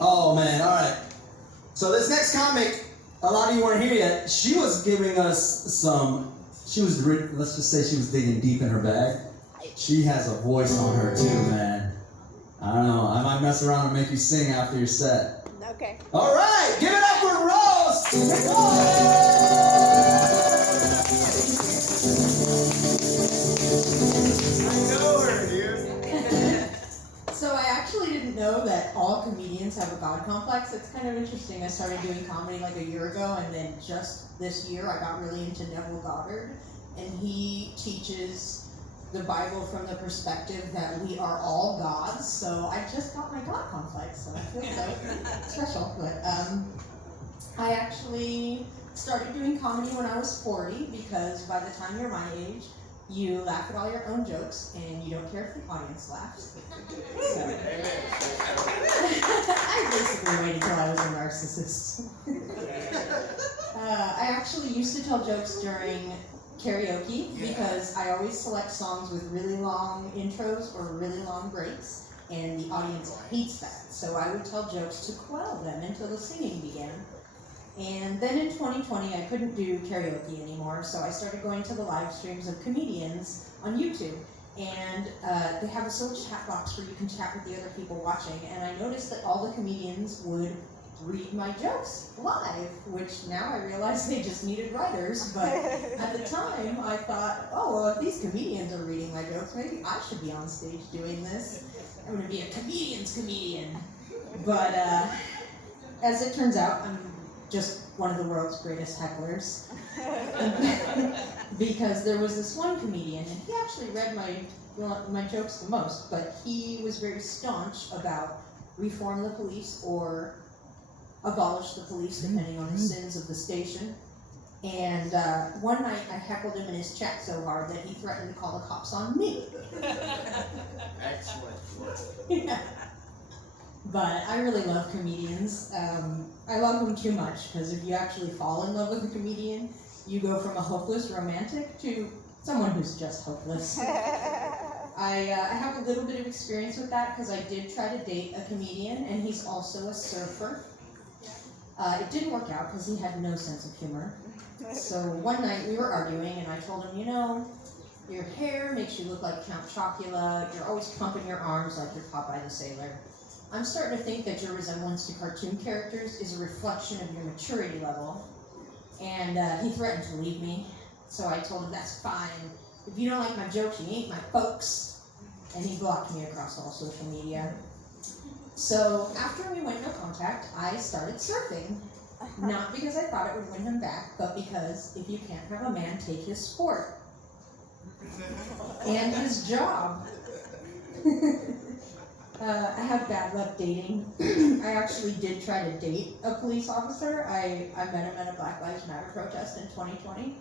Oh man, all right. So this next comic, a lot of you weren't here yet. She was giving us some. Let's just say she was digging deep in her bag. She has a voice on her too, man. I don't know. I might mess around and make you sing after your set. Okay. All right, give it up for Rose. I know her, dude. So I actually didn't know that all comedians have a God complex. It's kind of interesting. I started doing comedy like a year ago, and then just this year I got really into Neville Goddard, and he teaches the Bible from the perspective that we are all gods. So I just got my God complex, so I feel so special. But I actually started doing comedy when I was 40, because by the time you're my age, you laugh at all your own jokes, and you don't care if the audience laughs. So, I basically waited until I was a narcissist. I actually used to tell jokes during karaoke, because I always select songs with really long intros or really long breaks, and the audience hates that. So I would tell jokes to quell them until the singing began. And then in 2020, I couldn't do karaoke anymore, so I started going to the live streams of comedians on YouTube. And they have this little chat box where you can chat with the other people watching, and I noticed that all the comedians would read my jokes live, which now I realize they just needed writers, but at the time I thought, oh, well, if these comedians are reading my jokes, maybe I should be on stage doing this. I'm going to be a comedian's comedian. But as it turns out, I'm just one of the world's greatest hecklers. Because there was this one comedian, and he actually read my jokes the most, but he was very staunch about reform the police or abolish the police, depending on the sins of the station. And one night I heckled him in his chat so hard that he threatened to call the cops on me. Excellent. Yeah. But I really love comedians. I love them too much, because if you actually fall in love with a comedian, you go from a hopeless romantic to someone who's just hopeless. I have a little bit of experience with that, because I did try to date a comedian, and he's also a surfer. It didn't work out because he had no sense of humor. So one night we were arguing, and I told him, you know, your hair makes you look like Count Chocula, you're always pumping your arms like you're Popeye the Sailor. I'm starting to think that your resemblance to cartoon characters is a reflection of your maturity level. And he threatened to leave me, so I told him, that's fine. If you don't like my jokes, you ain't my folks. And he blocked me across all social media. So after we went no contact, I started surfing. Not because I thought it would win him back, but because if you can't have a man take his sport and his job. I have bad luck dating. I actually did try to date a police officer. I met him at a Black Lives Matter protest in 2020.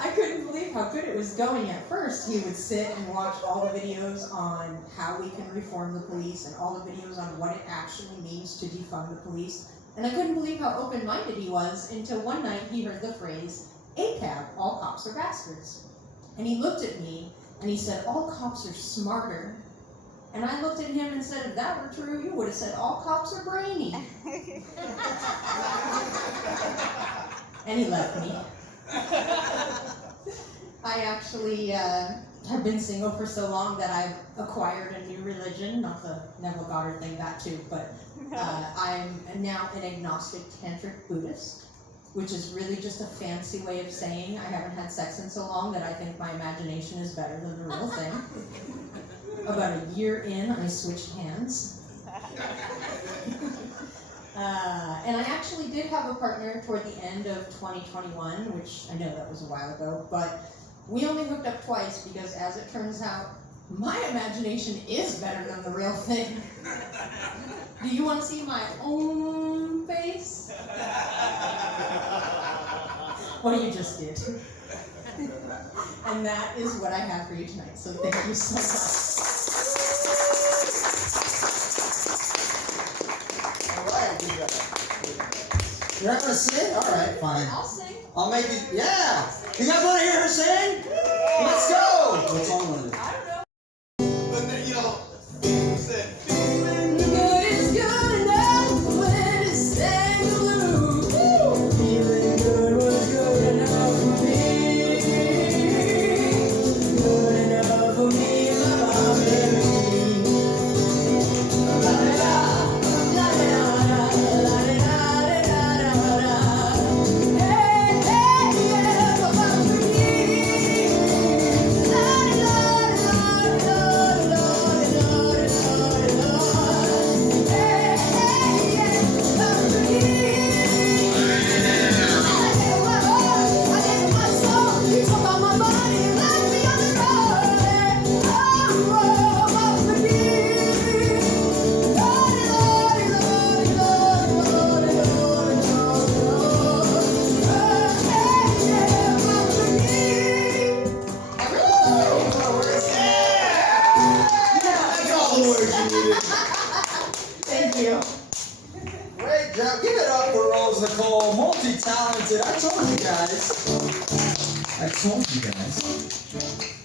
I couldn't believe how good it was going at first. He would sit and watch all the videos on how we can reform the police and all the videos on what it actually means to defund the police. And I couldn't believe how open-minded he was until one night he heard the phrase, ACAB, all cops are bastards. And he looked at me and he said, all cops are smarter. And I looked at him and said, if that were true, you would have said all cops are brainy. And he left me. I actually have been single for so long that I've acquired a new religion, not the Neville Goddard thing, that too, but I'm now an agnostic tantric Buddhist, which is really just a fancy way of saying I haven't had sex in so long that I think my imagination is better than the real thing. About a year in, I switched hands. And I actually did have a partner toward the end of 2021, which I know that was a while ago, but we only hooked up twice because, as it turns out, my imagination is better than the real thing. Do you want to see my own face? Well, you just did. And that is what I have for you tonight, so thank you so much. You're not gonna sing? All right, fine. I'll sing. I'll make it. Yeah. You guys want to hear her sing? Let's go. What song was it? I don't know. all the words you needed. Thank you. Great job. Give it up for Rose Nicole. Multi-talented. I told you guys.